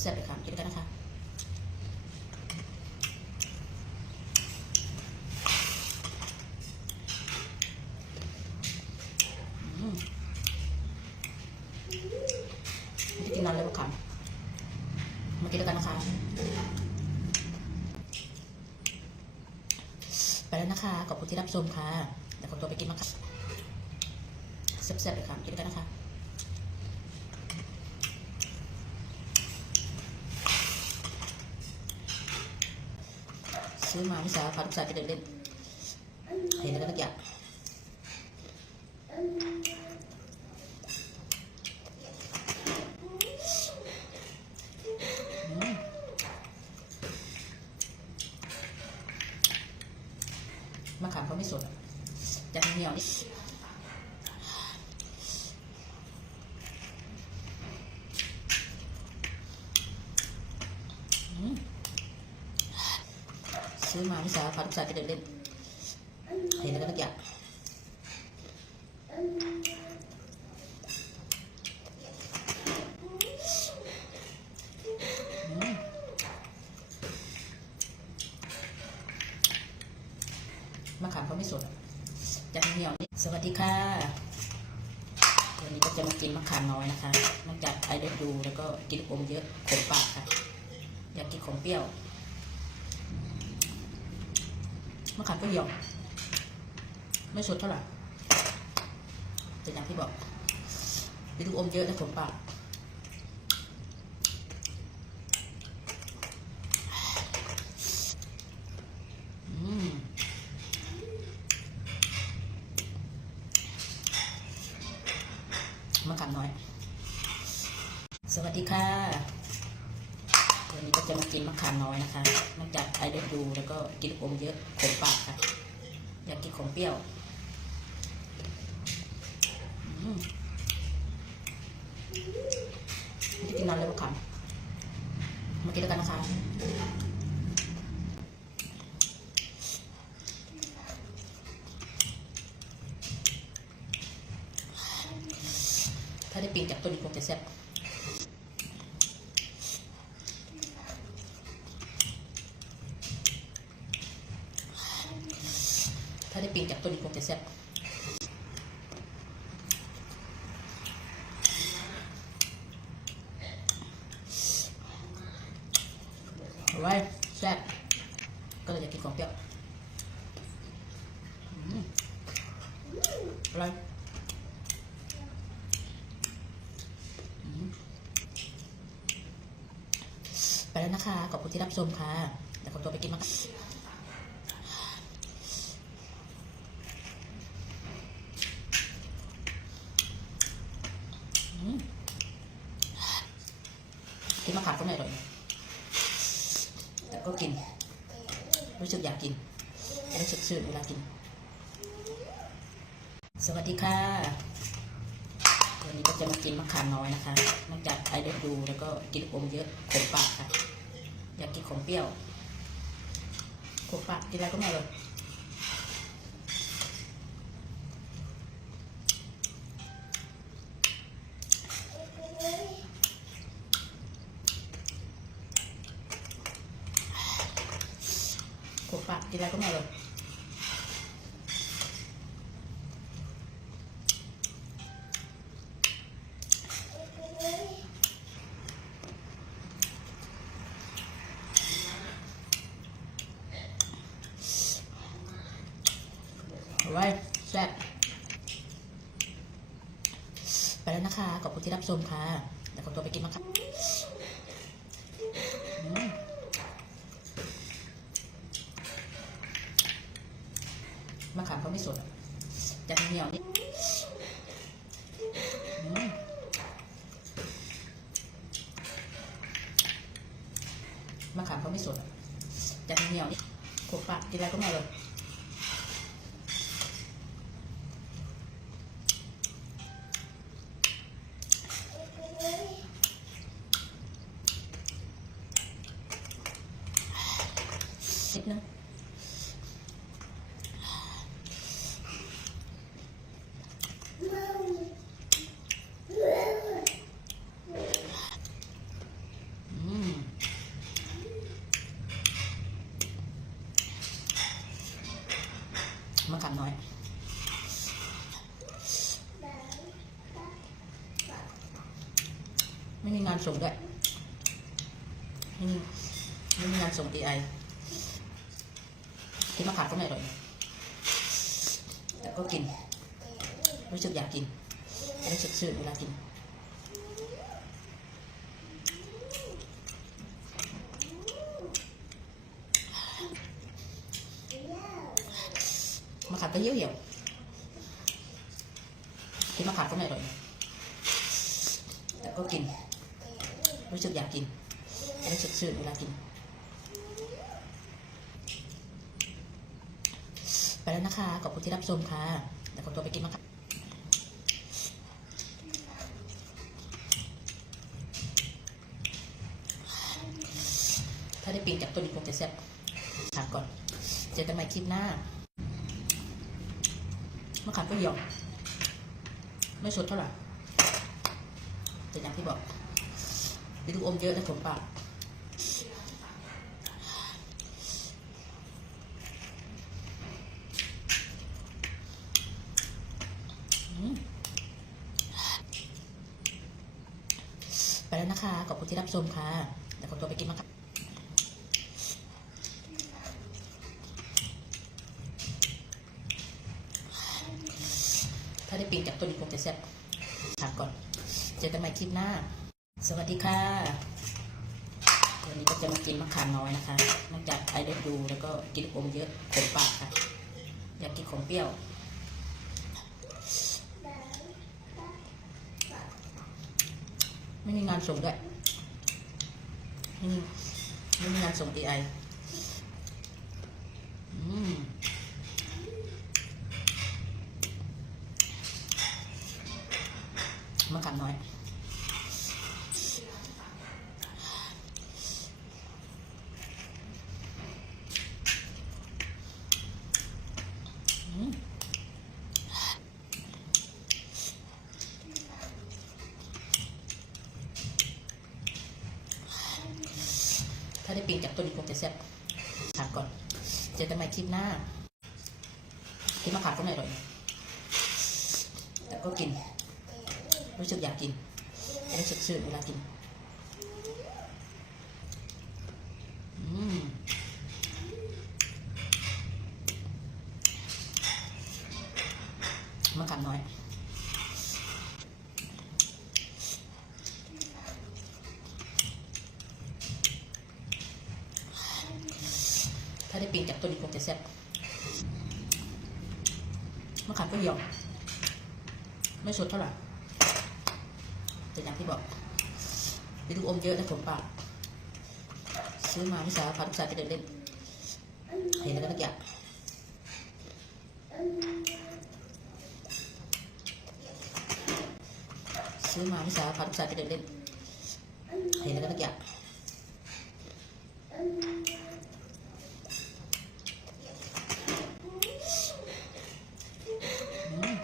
แซ่บๆเลยค่ะกินกันนะคะไม่ได้กินนานเลยมาขำมากินกันนะคะไปแล้วนะคะขอบคุณที่รับชมค่ะเดี๋ยวขอตัวไปกินมาค่ะแซ่บๆเลยค่ะกินกันนะคะ ซื้อมาพี่สาวพาลูกชายไปเดินเล่น เห็นแล้วก็ตะกี้อืมมะขามเขาไม่สดอะจะเหนียวนิดอืม ซื้อมาพี่สาวพาลูกชายไปเดินเล่นเห็นแล้วก็ตะกี้อืมะขามเขาไม่สดจะเหนียวนิดสวัสดีค่ะ วันนี้ก็จะมากินมะขามน้อยนะคะ นอกจากไอเด็ดดูแล้วก็กินอมเยอะขมปากค่ะ อยากกินของเปรี้ยว มะขามก็เหี่ยว ไม่สดเท่าไหร่แต่อย่างที่บอกมีลูกอมเยอะและขมปากมมะขามน้อย สวัสดีค่ะ วันนี้ก็จะมากินมะขามน้อยนะคะนอกจากไอเด็ดดูแล้วก็กินอมเยอะขมปากค่ะ อยากกินของเปรี้ยวไม่ได้กินนานเลยมะขามมากินด้วยกันนะคะถ้าได้ปีนจากต้นนี้คงจะแซ่บ ได้ปีนจากต้นนี้คงจะแซ่บเอาไว้แซ่บก็เลยอยากกินของเปรี้ยวอืมอร่อยไปแล้วนะคะ ขอบคุณที่รับชมค่ะเดี๋ยวขอตัวไปกินมา อืม กินมะขามก็ไม่อร่อยแต่ก็กิน รู้สึกอยากกินรู้สึกซื่นเวลากิน สวัสดีค่ะ วันนี้ก็จะมากินมะขามน้อยนะคะนอกจากไอเด็ดดูแล้วก็กินอมเยอะขมปากค่ะ อยากกินของเปรี้ยวขมปากกินอะไรก็ไม่อร่อย ขมปากกินอะไรก็ไม่อร่อยเอาไว้แซ่บไปแล้วนะคะ ขอบคุณที่รับชมค่ะเดี๋ยวขอตัวไปกินมาค่ะอืม มะขามเขาไม่สดจะเหนียวนิดมะขามเขาไม่สดจะเหนียวนิดขบปากกินอะไรก็ไม่อร่อยนิดนึง มานกันน้อยไม่มีงานส่งด้วยไม่มีไม่มีงานส่ง AI กินมะขามก็ไม่อร่อยแต่ก็กิน รู้สึกอยากกินรู้สึกชื่อเวลากิน ก็เหี่ยวเหี่ยวๆกินมะขามก็ไม่อร่อย แต่ก็กิน รู้สึกอยากกินรู้สึกชื่นเวลากิน ไปแล้วนะคะ ขอบคุณที่รับชมค่ะเดี๋ยวขอตัวไปกินมะขามถ้าได้ปีนจากต้นนี้คงจะแซ่บถามก่อน เจอกันใหม่คลิปหน้า มะขามก็เหี่ยว ไม่สดเท่าไหร่แต่อย่างที่บอกมีลูกอมเยอะในขนปากไปแล้วนะคะ ขอบคุณที่รับชมค่ะเดี๋ยวขอตัวไปกินมะขามถ้าได้ ปีนจากต้นนี้คงจะแซ่บถามก่อน เจอกันใหม่คลิปหน้า สวัสดีค่ะ วันนี้ก็จะมากินมะขามน้อยนะคะนอกจากไอเด็ดดูแล้วก็กินอมเยอะขมปากค่ะ อยากกินของเปรี้ยวไม่มีงานส่งด้วยไม่มีงานส่ง AI อืมะขามน้อย อืมถ้า ได้ปีนจากตัวนี้คงจะแซ่บถามก่อน เจอกันใหม่คลิปหน้ากินมะขามก็ไม่อร่อยแต่ก็กิน รู้สึกอยากกินรู้สึกซื่อเวลากิน อืมมะขามน้อย ถ้า ได้ปีนจากต้นนี้คงจะแซ่บมะขามก็เหี่ยว ไม่สดเท่าไหร่แต่อย่างที่บอกมีลูกอมเยอะในขนปากซื้อมาไม่สาวพาลูกชายไปเดินเล่น เห็นแล้วก็นึกอยากซื้อมาไม่สาวพาลูกชายไปเดินเล่น เห็นแล้วก็นึกอยากอืม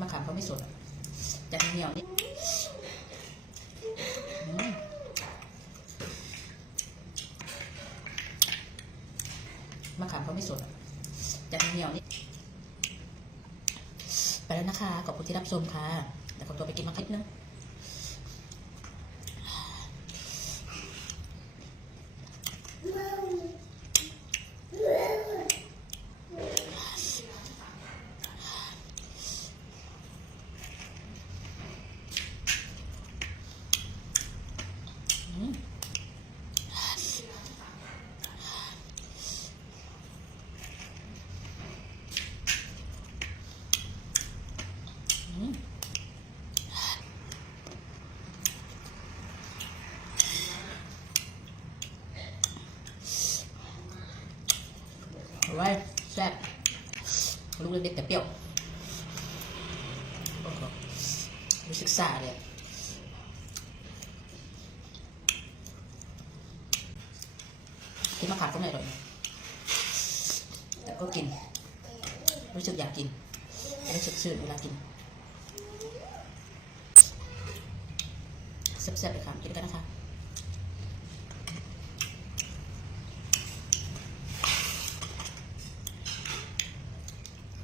มะขามเขาไม่สดอะ จะเหนียวนิดมะขามเขาไม่สดจะเหนียวนิดไปแล้วนะคะ ขอบคุณที่รับชมค่ะแต่ขอตัวไปกินมะขามนะ ไว้แซ่บลูกเล็กแต่เปรี้ยวรู้สึกซาเลยกินมะขามก็ไม่อร่อยแต่ก็กิน รู้สึกอยากกินรู้สึกชื่นเวลากินแซ่บๆเลยค่ะกินกันนะคะ